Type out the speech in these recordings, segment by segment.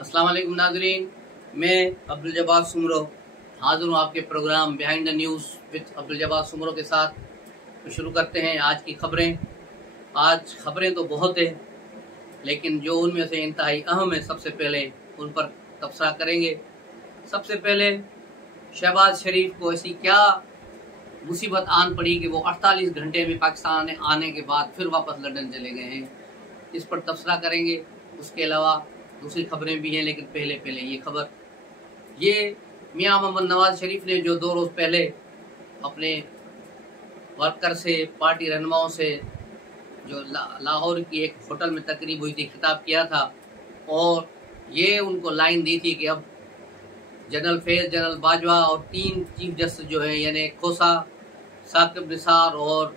अस्सलाम वालेकुम नाज़रीन, मैं अब्दुल जब्बार सुमरो हाज़िर हूँ आपके programme behind the news with Abdul Jabbar Soomro के साथ। तो शुरू करते हैं आज की खबरें। आज खबरें तो बहुत है, लेकिन जो उनमें से इंतहाई अहम है सबसे पहले उन पर तबसरा करेंगे। सबसे पहले शहबाज शरीफ को ऐसी क्या मुसीबत आन पड़ी कि वो 48 घंटे में पाकिस्तान आने के बाद फिर वापस लंदन चले गए हैं, इस पर तबसरा करेंगे। उसके अलावा दूसरी खबरें भी हैं, लेकिन पहले ये खबर, ये मियां मोहम्मद नवाज शरीफ ने जो 2 रोज़ पहले अपने वर्कर से, पार्टी रहनुमाओं से जो लाहौर की एक होटल में तकरीब हुई थी, खिताब किया था और ये उनको लाइन दी थी कि अब जनरल फैज़, जनरल बाजवा और 3 चीफ जस्टिस जो हैं, यानी खोसा, साकिब निसार और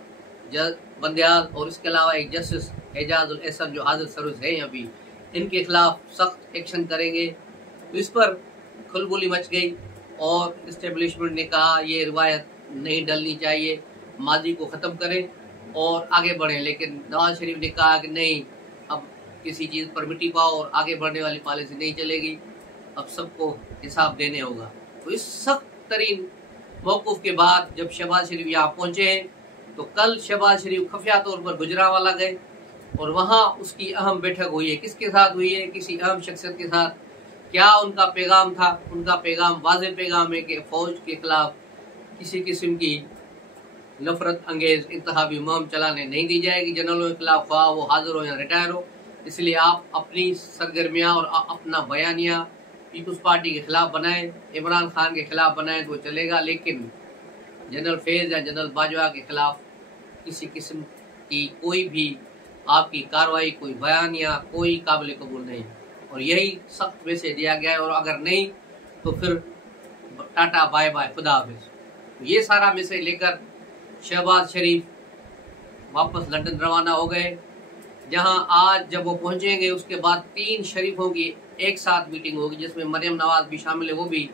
बंदयाल, और इसके अलावा एक जस्टिस एजाजुल एहसन जो हाजिर सर्विस है अभी, इनके खिलाफ सख्त एक्शन करेंगे। तो इस पर खलबली मच गई और इस्टेब्लिशमेंट ने कहा ये रिवायत नहीं डलनी चाहिए, माजी को ख़त्म करें और आगे बढ़ें। लेकिन नवाज शरीफ ने कहा कि नहीं, अब किसी चीज़ पर मिट्टी पाओ और आगे बढ़ने वाली पॉलिसी नहीं चलेगी, अब सबको हिसाब देने होगा। तो इस सख्त तरीन मौक़िफ़ के बाद जब शहबाज शरीफ यहाँ पहुँचे हैं, तो कल शहबाज शरीफ खुफिया तौर पर गुजरांवाला गए और वहाँ उसकी अहम बैठक हुई है। किसके साथ हुई है? किसी अहम शख्सियत के साथ। क्या उनका पैगाम था? उनका पैगाम वाज़ेह पैगाम है कि फ़ौज के खिलाफ किसी किस्म की नफरत अंगेज इंतखाबी मुहिम चलाने नहीं दी जाएगी। जनरलों के खिलाफ ख्वाह वो हाजिर हो या रिटायर हो, इसलिए आप अपनी सरगर्मियाँ और अपना बयानिया पीपल्स पार्टी के खिलाफ बनाएं, इमरान खान के खिलाफ बनाएं तो चलेगा, लेकिन जनरल फैज़ या जनरल बाजवा के खिलाफ किसी किस्म की कोई भी आपकी कार्रवाई, कोई बयान या कोई काबिल कबूल नहीं। और यही सख्त मैसेज दिया गया है, और अगर नहीं तो फिर टाटा बाय बाय, खुदा हाफिज़। ये सारा मैसेज लेकर शहबाज शरीफ वापस लंदन रवाना हो गए, जहां आज जब वो पहुंचेंगे उसके बाद 3 शरीफों की एक साथ मीटिंग होगी, जिसमें मरियम नवाज भी शामिल है, वो भी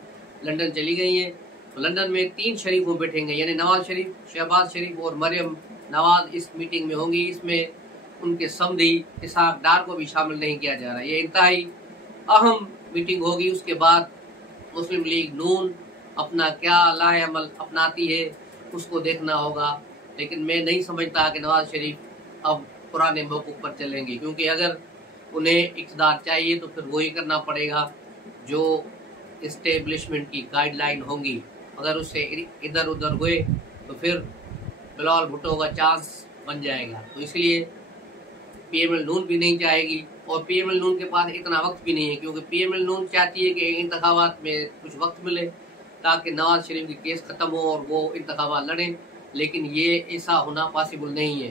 लंदन चली गई है। तो लंदन में 3 शरीफों बैठेंगे, यानी नवाज शरीफ, शहबाज शरीफ और मरियम नवाज इस मीटिंग में होंगी। इसमें उनके समधी इसहाक डार को भी शामिल नहीं किया जा रहा। ये इंतहाई अहम मीटिंग होगी। उसके बाद मुस्लिम लीग नून अपना क्या लाए अमल अपनाती है उसको देखना होगा, लेकिन मैं नहीं समझता कि नवाज शरीफ अब पुराने मौक़िफ़ पर चलेंगे, क्योंकि अगर उन्हें इक़्तिदार चाहिए तो फिर वही करना पड़ेगा जो इस्टेब्लिशमेंट की गाइडलाइन होंगी। अगर उससे इधर उधर हुए तो फिर बिलावल भुट्टो का चांस बन जाएगा। तो इसलिए पीएमएल नून भी नहीं चाहेगी, और पीएमएल नून के पास इतना वक्त भी नहीं है, क्योंकि पीएमएल नून चाहती है कि इंतखाबात में कुछ वक्त मिले ताकि नवाज शरीफ की केस ख़त्म हो और वो इंतखाबात लड़ें। लेकिन ये ऐसा होना पॉसिबल नहीं है,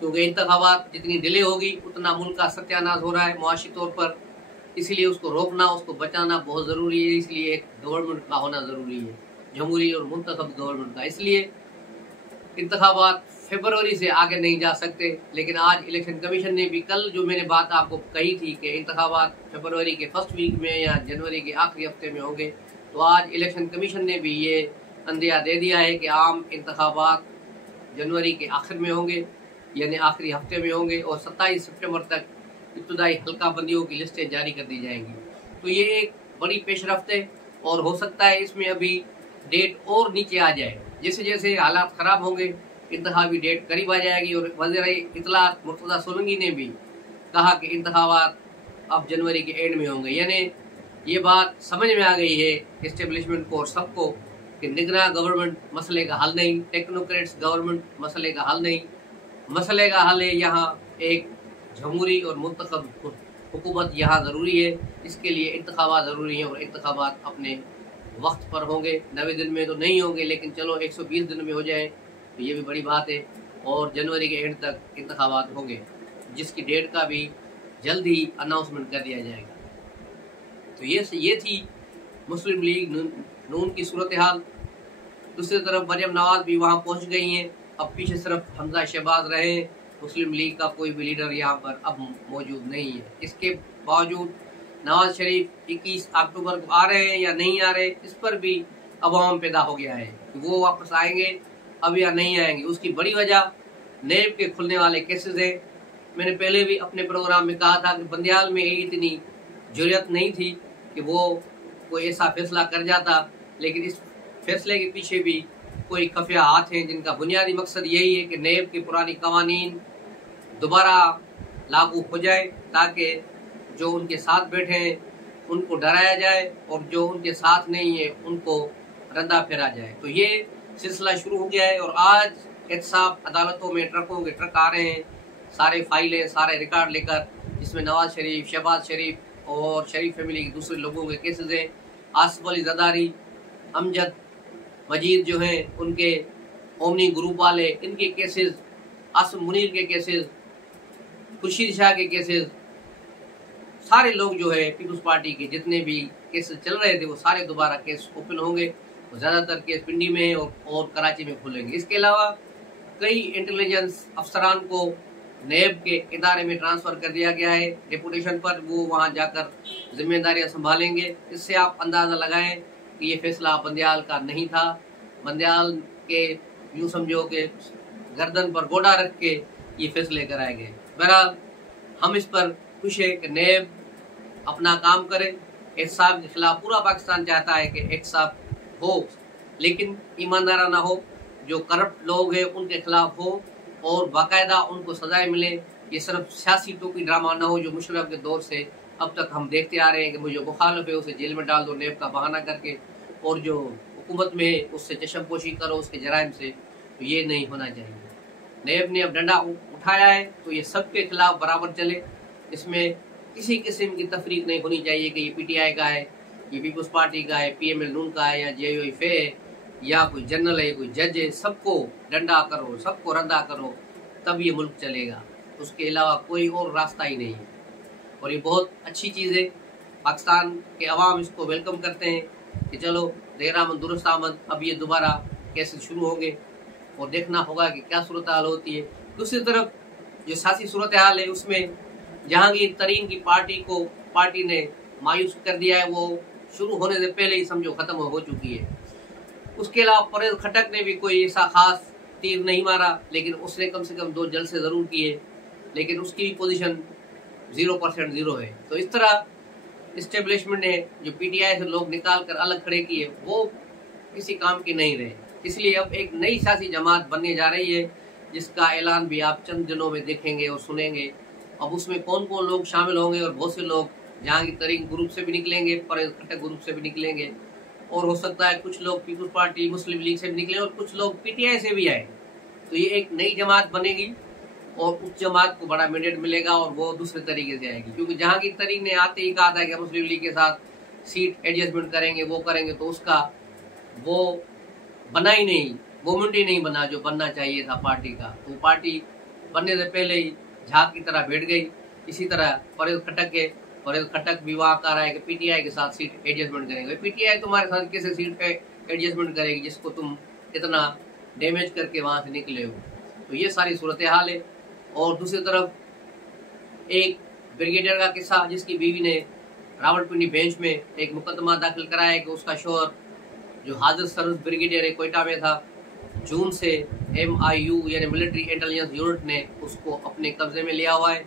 क्योंकि इंतखाबात जितनी डिले होगी उतना मुल्क का सत्यानाश हो रहा है मुआशी तौर पर। इसलिए उसको रोकना, उसको बचाना बहुत ज़रूरी है। इसलिए एक गवर्नमेंट का होना ज़रूरी है, जमहूरी और मुंतखब गवर्नमेंट का। इसलिए इंतखाबात फरवरी से आगे नहीं जा सकते। लेकिन आज इलेक्शन कमीशन ने भी, कल जो मैंने बात आपको कही थी कि इंतखाबात फरवरी के फर्स्ट वीक में या जनवरी के आखिरी हफ्ते में होंगे, तो आज इलेक्शन कमीशन ने भी ये अंदिया दे दिया है कि आम इंतखाबात जनवरी के आखिर में होंगे, यानी आखिरी हफ्ते में होंगे, और 27 सितंबर तक इब्तदाई हल्का बंदियों की लिस्टें जारी कर दी जाएंगी। तो ये एक बड़ी पेशरफ्त है, और हो सकता है इसमें अभी डेट और नीचे आ जाए। जैसे जैसे हालात ख़राब होंगे इंतखाबी डेट करीब आ जाएगी। और वज़ीर इत्तलात मुर्तज़ा सोलंकी ने भी कहा कि इंतखाबात अब जनवरी के एंड में होंगे। यानी ये बात समझ में आ गई है इस्टेब्लिशमेंट को और सबको कि निगरान गवर्नमेंट मसले का हल नहीं, टेक्नोक्रेट्स गवर्नमेंट मसले का हल नहीं। मसले का हल है यहाँ एक जमहूरी और मुंतखब हुकूमत यहाँ ज़रूरी है। इसके लिए इंतखाबात ज़रूरी हैं, और इंतखाबात अपने वक्त पर होंगे। 90 दिन में तो नहीं होंगे, लेकिन चलो 120 दिन में हो जाए तो ये भी बड़ी बात है। और जनवरी के एंड तक इंतखाबात होंगे, जिसकी डेट का भी जल्द ही अनाउंसमेंट कर दिया जाएगा। तो ये थी मुस्लिम लीग नून की सूरत हाल। दूसरी तरफ मरियम नवाज भी वहाँ पहुँच गई हैं। अब पीछे सिर्फ हमजा शहबाज रहे, मुस्लिम लीग का कोई भी लीडर यहाँ पर अब मौजूद नहीं है। इसके बावजूद नवाज शरीफ 21 अक्टूबर को आ रहे हैं या नहीं आ रहे, इस पर भी अवाम पैदा हो गया है कि वो वापस आएंगे अब या नहीं आएंगे। उसकी बड़ी वजह नेब के खुलने वाले केसेस हैं। मैंने पहले भी अपने प्रोग्राम में कहा था कि बंदियाल में इतनी जरूरत नहीं थी कि वो कोई ऐसा फैसला कर जाता, लेकिन इस फैसले के पीछे भी कोई खुफिया हाथ हैं जिनका बुनियादी मकसद यही है कि नेब की पुरानी कवानीन दोबारा लागू हो जाए, ताकि जो उनके साथ बैठे हैं उनको डराया जाए और जो उनके साथ नहीं है उनको रंदा फेरा जाए। तो ये सिलसिला शुरू हो गया है और आज एहतसाब अदालतों में ट्रकों के ट्रक आ रहे हैं, सारे फाइलें सारे रिकॉर्ड लेकर, जिसमें नवाज शरीफ, शहबाज शरीफ और शरीफ फैमिली के दूसरे लोगों के केसेस हैं। आसिफ अली जरदारी, अमजद मजीद जो हैं उनके ओमनी ग्रुप वाले, इनके केसेस, आसिम मुनीर के केसेस, खुर्शीद शाह के केसेस, सारे लोग जो है पीपल्स पार्टी के जितने भी केसेस चल रहे थे वो सारे दोबारा केस ओपन होंगे। ज़्यादातर केस पिंडी में और कराची में खुलेंगे। इसके अलावा कई इंटेलिजेंस अफसरान को नेब के इदारे में ट्रांसफर कर दिया गया है डेपुटेशन पर, वो वहां जाकर जिम्मेदारियां संभालेंगे। इससे आप अंदाजा लगाएं कि ये फैसला बंदयाल का नहीं था। बंदयाल के यूं समझो कि गर्दन पर गोडा रख के ये फैसले कराए गए। बहरहाल हम इस पर खुश है कि नेब अपना काम करे। एहतसाब के खिलाफ पूरा पाकिस्तान चाहता है कि एहतसाब हो, लेकिन ईमानदाराना हो, जो करप्ट लोग हैं उनके खिलाफ हो और बाकायदा उनको सजाएं मिले। ये सिर्फ सियासी टोपी ड्रामा ना हो जो मुशर्रफ के दौर से अब तक हम देखते आ रहे हैं कि मुझे मुखालिफ है उसे जेल में डाल दो नेब का बहाना करके, और जो हुकूमत में है उससे चशमपोशी करो उसके जराइम से। तो ये नहीं होना चाहिए। नेब ने अब डंडा उठाया है तो ये सबके खिलाफ बराबर चले। इसमें किसी किस्म की तफरीक नहीं होनी चाहिए कि ये पीटीआई का है, ये पीपल्स पार्टी का है, पीएमएल नून का है या जेयूएफ है या कोई जनरल है, कोई जज है। सबको डंडा करो, सबको रंदा करो, तब ये मुल्क चलेगा। उसके अलावा कोई और रास्ता ही नहीं है। और ये बहुत अच्छी चीज़ है, पाकिस्तान के अवाम इसको वेलकम करते हैं कि चलो देर आमद दुरुस्त आमद, अब ये दोबारा कैसे शुरू होंगे और देखना होगा कि क्या सूरत हाल होती है। दूसरी तरफ जो सियासी सूरत हाल है उसमें जहांगीर तरीन की पार्टी ने मायूस कर दिया है, वो शुरू होने से पहले ही समझो खत्म हो चुकी है। उसके अलावा परवेज खटक ने भी कोई ऐसा खास तीर नहीं मारा, लेकिन उसने कम से कम 2 जलसे जरूर किए, लेकिन उसकी भी पोजीशन 0% 0 है। तो इस तरह इस्टेब्लिशमेंट ने जो पीटीआई से लोग निकाल कर अलग खड़े किए वो किसी काम के नहीं रहे। इसलिए अब एक नई सियासी जमात बनने जा रही है जिसका ऐलान भी आप चंद दिनों में देखेंगे और सुनेंगे। अब उसमें कौन कौन लोग शामिल होंगे, और बहुत से लोग जहांगीर तरीन ग्रुप से भी निकलेंगे, परवेज खटक ग्रुप से भी निकलेंगे, और हो सकता है कुछ लोग पीपल्स पार्टी मुस्लिम लीग से भी निकले और कुछ लोग पीटीआई से भी आए। तो ये एक नई जमात बनेगी और उस जमात को बड़ा मैंडेट मिलेगा और वो दूसरे तरीके से आएगी। क्योंकि जहांगीर तरीन ने आते ही कहा था कि मुस्लिम लीग के साथ सीट एडजस्टमेंट करेंगे, वो करेंगे, तो उसका वो बना ही नहीं, मूवमेंट ही नहीं बना जो बनना चाहिए था पार्टी का। तो पार्टी बनने से पहले ही झाग की तरह बैठ गई। इसी तरह परवेज खटक भी वहां कह रहा है कि पीटीआई के साथ सीट एडजस्टमेंट करेंगे। पीटीआई तुम्हारे साथ कैसे सीट एडजस्टमेंट करेगी जिसको तुम इतना डैमेज करके वहां से निकले हो। तो ये सारी सूरत हाल है। और दूसरी तरफ एक ब्रिगेडियर का किस्सा, जिसकी बीवी ने रावलपिंडी बेंच में एक मुकदमा दाखिल कराया है कि उसका शोहर जो हाजिर सर्विस ब्रिगेडियर है कोयटा में था, जून से MIU यानी मिलिट्री इंटेलिजेंस यूनिट ने उसको अपने कब्जे में लिया हुआ है,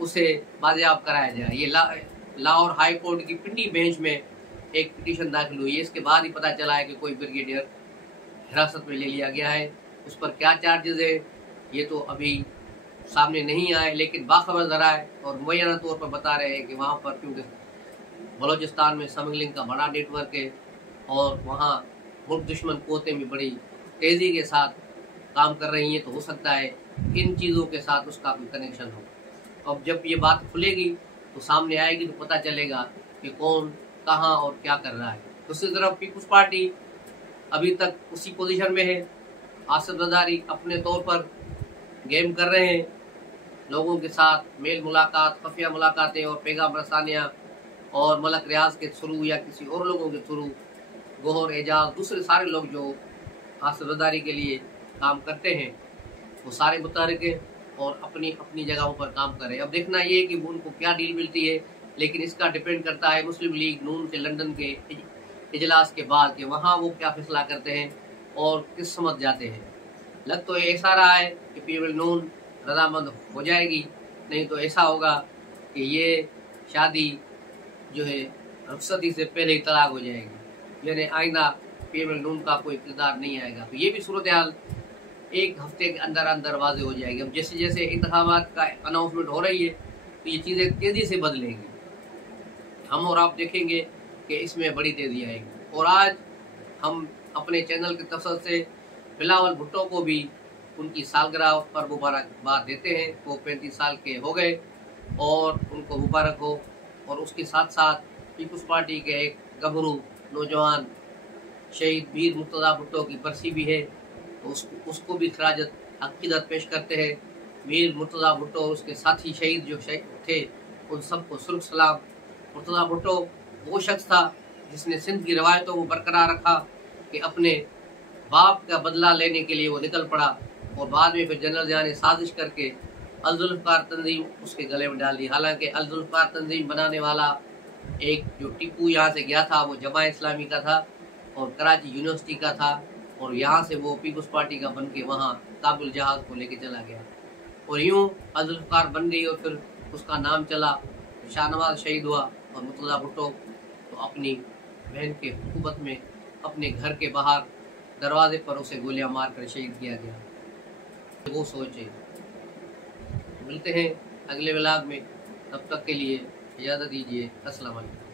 उसे बाजियाब कराया जाए। ये लाहौर हाई कोर्ट की पिंडी बेंच में एक पिटीशन दाखिल हुई है। इसके बाद ही पता चला है कि कोई ब्रिगेडियर हिरासत में ले लिया गया है। उस पर क्या चार्जेस है ये तो अभी सामने नहीं आए, लेकिन बाखबर जरा है और मुय्यना तौर पर बता रहे हैं कि वहाँ पर क्योंकि बलोचिस्तान में स्मगलिंग का बड़ा नेटवर्क है और वहाँ मुल्क दुश्मन कुव्वतें भी बड़ी तेज़ी के साथ काम कर रही हैं, तो हो सकता है इन चीज़ों के साथ उसका कोई कनेक्शन हो। अब जब ये बात खुलेगी तो सामने आएगी तो पता चलेगा कि कौन कहाँ और क्या कर रहा है। दूसरी तरफ पीपल्स पार्टी अभी तक उसी पोजीशन में है। आसिफ जरदारी अपने तौर पर गेम कर रहे हैं, लोगों के साथ मेल मुलाकात, खुफिया मुलाकातें और पैगाम रसानियाँ, और मलक रियाज के थ्रू या किसी और लोगों के थ्रू, गौहर एजाज, दूसरे सारे लोग जो आसिफ जरदारी के लिए काम करते हैं वो सारे मुतहरिक हैं और अपनी अपनी जगहों पर काम कर रहे हैं। अब देखना ये है कि उनको क्या डील मिलती है, लेकिन इसका डिपेंड करता है मुस्लिम लीग नून के लंदन के इजलास के बाद कि वहाँ वो क्या फैसला करते हैं और किस समझ जाते हैं। लग तो ऐसा रहा है कि पीएमएल नून रजामंद हो जाएगी, नहीं तो ऐसा होगा कि ये शादी जो है रुखसती से पहले ही तलाक हो जाएगी, यानी आइंदा पीएम नून का कोई किरदार नहीं आएगा। तो ये भी सूरत हाल एक हफ्ते के अंदर अंदर वाजे हो जाएगी। अब जैसे जैसे इंतखाबात का अनाउंसमेंट हो रही है तो ये चीज़ें तेज़ी से बदलेंगी, हम और आप देखेंगे कि इसमें बड़ी तेज़ी आएगी। और आज हम अपने चैनल के तफसील से बिलावल भुट्टो को भी उनकी सालगिरह पर मुबारकबाद देते हैं। वो 35 साल के हो गए और उनको मुबारक हो। और उसके साथ साथ पीपल्स पार्टी के एक गबरू नौजवान शहीद मीर मुर्तज़ा भुट्टो की बरसी भी है, तो उसको भी खराजत अकीदत पेश करते हैं। मीर मुर्तज़ा भुट्टो और उसके साथी शहीद जो थे उन सबको सुर्ख सलाम। मुर्तज़ा भुट्टो वो शख्स था जिसने सिंध की रवायतों को बरकरार रखा कि अपने बाप का बदला लेने के लिए वो निकल पड़ा और बाद में फिर जनरल जिया ने साजिश करके अल-जुल्फ़िकार तंजीम उसके गले में डाल दी। हालांकि अल-जुल्फ़िकार तंजीम बनाने वाला एक जो टीपू यहाँ से गया था वो जमा इस्लामी का था और कराची यूनिवर्सिटी का था, और यहाँ से वो पीपल्स पार्टी का बन के वहाँ काबुल जहाज को लेके चला गया और यूँ अल-जुल्फ़िकार बन गई और फिर उसका नाम चला। शाहनवाज शहीद हुआ और मुर्तज़ा भुट्टो तो अपनी बहन के हुकूमत में अपने घर के बाहर दरवाजे पर उसे गोलियां मार कर शहीद किया गया। वो सोचे। मिलते हैं अगले व्लॉग में, तब तक के लिए इजाज़त दीजिए। अस्सलाम वालेकुम।